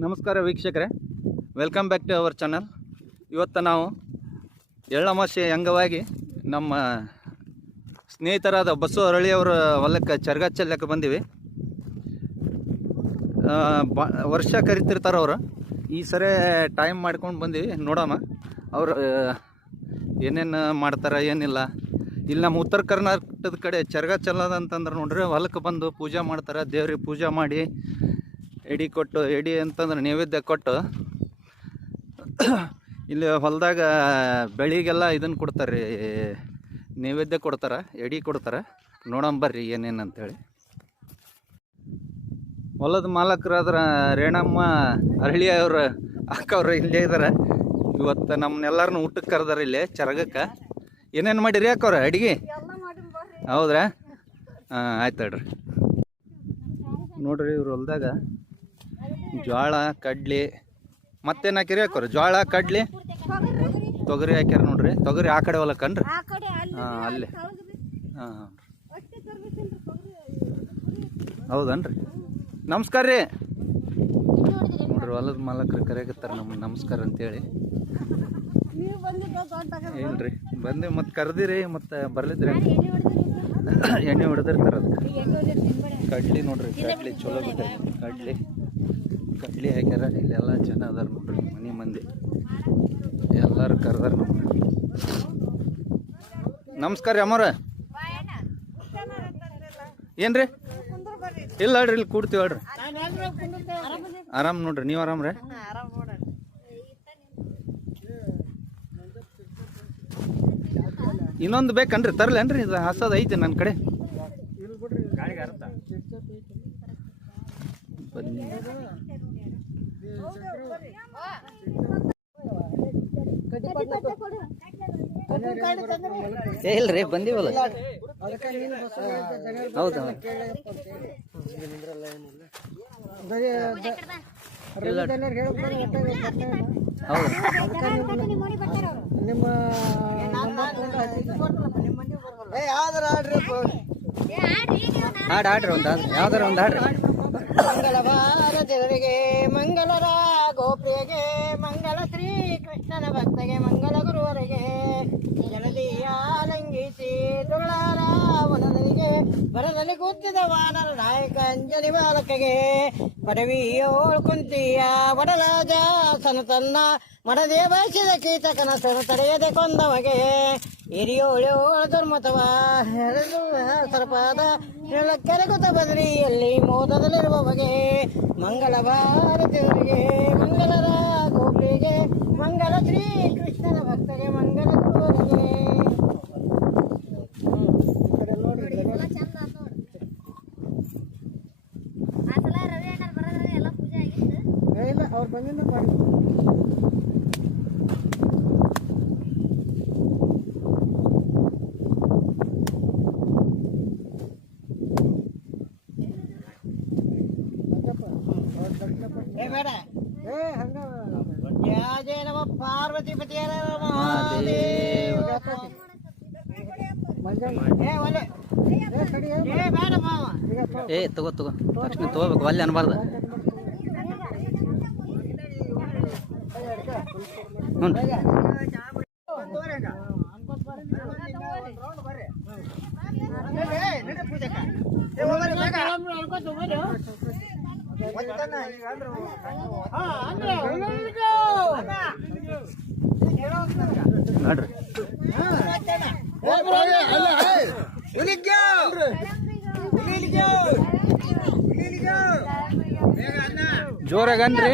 ನಮಸ್ಕಾರ ವೀಕ್ಷಕರೇ, welcome back to our channel. ಇವತ್ತು ನಾವು ಎಳ್ಳಮಾಸೆ ಅಂಗವಾಗಿ ನಮ್ಮ ಸ್ನೇಹಿತರಾದ ಬಸ್ಸು ಅರಳಿಯವರ ಹೊಲಕ್ಕೆ ಚರ್ಗ ಚೆಲ್ಲಕ್ಕೆ ಬಂದೀವಿ. ವರ್ಷ ಕರಿತಿರ್ತಾರೆ ಅವರು. ಈ ಸರಿ ಟೈಮ್ ಮಾಡ್ಕೊಂಡು ಬಂದೀವಿ. ನೋಡೋಣ ಅವರು ಏನೇನು ಮಾಡ್ತಾರೆ ಏನಿಲ್ಲ. ಇಲ್ಲಿ ನಮ್ಮ ಉತ್ತರ ಕರ್ನಾಟಕದ ಕಡೆ ಚರ್ಗ ಚೆಲ್ಲೋದಂತಂದ್ರೆ ನೋಡ್ರಿ, ಹೊಲಕ್ಕೆ ಬಂದು ಪೂಜೆ ಮಾಡ್ತಾರೆ. ದೇವ್ರಿಗೆ ಪೂಜೆ ಮಾಡಿ ಎಡಿ ಕೊಟ್ಟು, ಎಡಿ ಅಂತಂದ್ರೆ ನೈವೇದ್ಯ ಕೊಟ್ಟು ಇಲ್ಲಿ ಹೊಲದಾಗ ಬೆಳಿಗೆಲ್ಲ ಇದನ್ನು ಕೊಡ್ತಾರೆ, ನೈವೇದ್ಯ ಕೊಡ್ತಾರೆ, ಎಡಿ ಕೊಡ್ತಾರೆ. ನೋಡಂಬರ್ರಿ ಏನೇನು ಅಂತೇಳಿ. ಹೊಲದ ಮಾಲಕರಾದ್ರ ರೇಣಮ್ಮ ಅರಳಿ ಅವ್ರ ಅಕ್ಕವ್ರು ಇಲ್ಲೇ ಇದ್ದಾರೆ. ಇವತ್ತು ನಮ್ಮನ್ನೆಲ್ಲರನ್ನೂ ಊಟಕ್ಕೆ ಕರೆದಾರೆ ಇಲ್ಲಿ ಚರಗಕ್ಕೆ. ಏನೇನು ಮಾಡಿರಿ ಅಕ್ಕವ್ರ ಅಡಿಗೆ? ಹೌದ್ರಾ? ಹಾಂ, ಆಯ್ತು ಹೇಳ್ರಿ. ನೋಡ್ರಿ, ಇವ್ರ ಹೊಲ್ದಾಗ ಜೋಳ, ಕಡ್ಲಿ, ಮತ್ತೇನು ಹಾಕಿರಿ ಹಾಕೋರಿ? ಜೋಳ, ಕಡ್ಲಿ, ತೊಗರಿ ಹಾಕ್ಯಾರ ನೋಡ್ರಿ. ತೊಗರಿ ಆ ಕಡೆ ಹೊಲಕ್ಕನ್ರಿ? ಹಾಂ, ಅಲ್ಲೇ. ಹಾಂ ಹಾಂ, ಹೌದನ್ರಿ. ನಮಸ್ಕಾರ ರೀ. ನೋಡ್ರಿ, ಹೊಲದ ಮಾಲಕರು ಕರೆಯಕತ್ತಾರೆ ನಮ್ಗೆ ನಮಸ್ಕಾರ ಅಂತೇಳಿ. ಇಲ್ರಿ, ಬಂದು ಮತ್ತೆ ಕರೆದಿರಿ, ಮತ್ತು ಬರ್ಲಿದ್ರಿ. ಎಣ್ಣೆ ಹೊಡೆದಿರ್ತಾರೆ ಅದಕ್ಕೆ. ಕಡ್ಲಿ ನೋಡ್ರಿ, ಕಡ್ಲಿ ಚಲೋ ಬಿಟ್ಟೈತಿ. ಕಡ್ಲಿ ಹಾಕ್ಯಾರ. ಇಲ್ಲೆಲ್ಲ ಜನ ಅದಾರ ನೋಡ್ರಿ, ಮನೆ ಮಂದಿ ಎಲ್ಲರೂ ಕರೆದಾರ ನಮ್ಗೆ. ನಮಸ್ಕಾರ ರೀ ಅಮ್ಮವ್ರ. ಏನ್ರಿ? ಇಲ್ಲ ಹೇಳ್ರಿ, ಇಲ್ಲಿ ಕೂಡ್ತೀವಿ ಹೇಳ್ರಿ. ಆರಾಮ್ ನೋಡ್ರಿ, ನೀವು ಆರಾಮ್ರಿ? ಇನ್ನೊಂದು ಬೇಕನ್ರಿ? ತರ್ಲೇನ್ರಿ? ಇದು ಹಸದ ಐತಿ ನನ್ನ ಕಡೆ. ಬನ್ನಿ. ಇಲ್ರಿ, ಬಂದೀವಲ್ಲ. ಹೌದು, ಹಾಡ್ರಿ ಒಂದು, ಯಾವ್ದಾರ ಒಂದು ಹಾಡ್ರಿ. ಮಂಗಲವಾರ ಜನರಿಗೆ, ಮಂಗಲರ ಗೋಪ್ರಿಯಗೆ, ಮಂಗಲ ಶ್ರೀ ಕೃಷ್ಣನ ಭಕ್ತಗೆ, ಮಂಗಲ ಗುರುವರಿಗೆ, ಜಲದಿಯ ಲಂಘಿಸಿ ದುರುಳಾರ ವನದನಿಗೆ, ಬರದಲ್ಲಿ ಕೂತಿದ ವಾನರ ನಾಯಕ ಅಂಜನಿ ಬಾಲಕಗೆ, ಪಡವಿಯೋಳ್ ಕುಂತಿಯ ವಡರಾಜ ಸನತನ್ನ ಮಡದೇ ಬಯಸಿದ ಕೀಚಕನ ಸರ ತಡೆಯದೆ ಕೊಂದವಗೆ, ಹಿರಿಯೋಳ್ಯೋಳ ದುರ್ಮತವ ಹೆರೆದು ಸರ್ಪಾದ ಕೆರೆಗುತ್ತ ಬದರಿಯಲ್ಲಿ ಮೋದದಲ್ಲಿರುವವಗೆ, ಮಂಗಲ ಭಾರತಿಯವರಿಗೆ, ಮಂಗಲರ ಗೋಪಿಗೆ, ಮಂಗಲ ಶ್ರೀ ಕೃಷ್ಣನ ಭಕ್ತಗೆ, ಮಂಗಲ ಗುರುವರಿಗೆ. ಇಲ್ಲ, ಅವ್ರು ಬಂದಿದ್ದು ಮಾಡಿ. ಜಯ ನಮ ಪಾರ್ವತಿಪತಿಯ ತಗೋ ತಕ್ಷಣ ತಗೋಬೇಕು, ಅಲ್ಲಿ ಅನ್ಬಾರ್ದು. ಜೋರಾಗನ್ರಿ.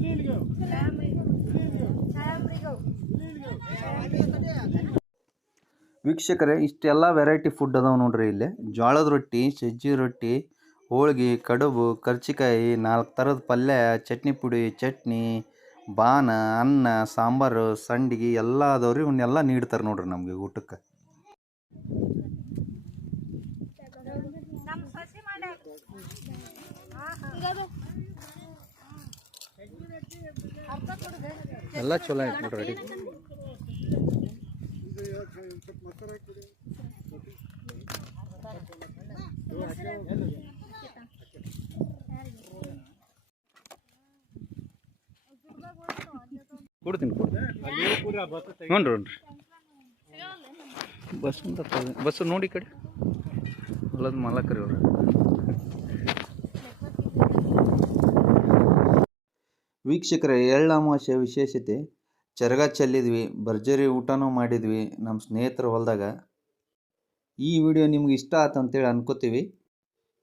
Ulil go. ವೀಕ್ಷಕರೇ, ಇಷ್ಟೆಲ್ಲ ವೆರೈಟಿ ಫುಡ್ ಅದಾವೆ ನೋಡ್ರಿ ಇಲ್ಲಿ. ಜೋಳದ ರೊಟ್ಟಿ, ಸಜ್ಜಿ ರೊಟ್ಟಿ, ಹೋಳ್ಗೆ, ಕಡುಬು, ಕರ್ಚಿಕಾಯಿ, 4 ಥರದ ಪಲ್ಯ, ಚಟ್ನಿ ಪುಡಿ, ಚಟ್ನಿ, ಬಾನ, ಅನ್ನ, ಸಾಂಬಾರು, ಸಂಡಿಗೆ ಎಲ್ಲ ಅದಾವ್ರಿ. ಇವನ್ನೆಲ್ಲ ನೀಡ್ತಾರೆ ನೋಡ್ರಿ ನಮಗೆ ಊಟಕ್ಕೆ. ಎಲ್ಲ ಚಲೋ ಆಯ್ತು ನೋಡ್ರಿ ರೆಡಿ. ಕೊಡ್ತೀನಿ ಹ್ಞೂ ರೀ ಬಸ್ ನೋಡಿ ಈ ಕಡೆ ಹೊಲದ ಮಾಲಕರಿ ಅವ್ರು. ವೀಕ್ಷಕರೇ, ಎಳ್ಳು ಅಮಾವಾಸ್ಯೆ ವಿಶೇಷತೆ ಚರಗ ಚೆಲ್ಲಿದ್ವಿ, ಭರ್ಜರಿ ಊಟನೂ ಮಾಡಿದ್ವಿ ನಮ್ಮ ಸ್ನೇಹಿತರ ಹೊಲದಾಗ. ಈ ವಿಡಿಯೋ ನಿಮ್ಗೆ ಇಷ್ಟ ಆಯ್ತು ಅಂತೇಳಿ ಅನ್ಕೋತೀವಿ.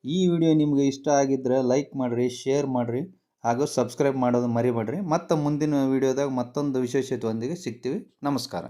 ಈ ವಿಡಿಯೋ ನಿಮಗೆ ಇಷ್ಟ ಆಗಿದ್ರೆ ಲೈಕ್ ಮಾಡಿರಿ, ಶೇರ್ ಮಾಡಿರಿ ಹಾಗೂ ಸಬ್ಸ್ಕ್ರೈಬ್ ಮಾಡೋದು ಮರಿಬೇಡ್ರಿ. ಮತ್ತು ಮುಂದಿನ ವಿಡಿಯೋದಾಗ ಮತ್ತೊಂದು ವಿಶೇಷತೆಯೊಂದಿಗೆ ಸಿಗ್ತೀವಿ. ನಮಸ್ಕಾರ.